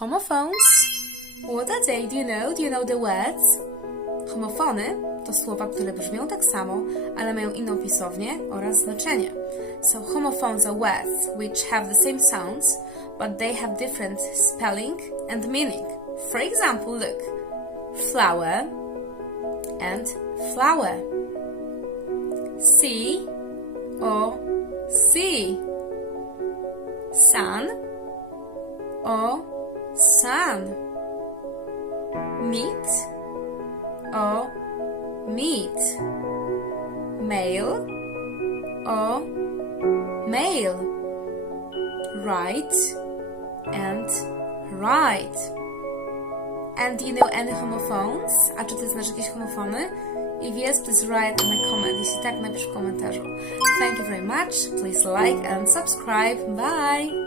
Homophones. What are they? Do you know? Do you know the words? Homofony to słowa, które brzmią tak samo, ale mają inną pisownię oraz znaczenie. So homophones are words which have the same sounds, but they have different spelling and meaning. For example, look. Flower and flower. See or see. Sun or sun. Meat or meat. Male or male. Right and right. And do you know any homophones? A czy ty znasz jakieś homofony? If yes, please write in a comment. Jeśli tak, napisz w komentarzu. Thank you very much. Please like and subscribe. Bye!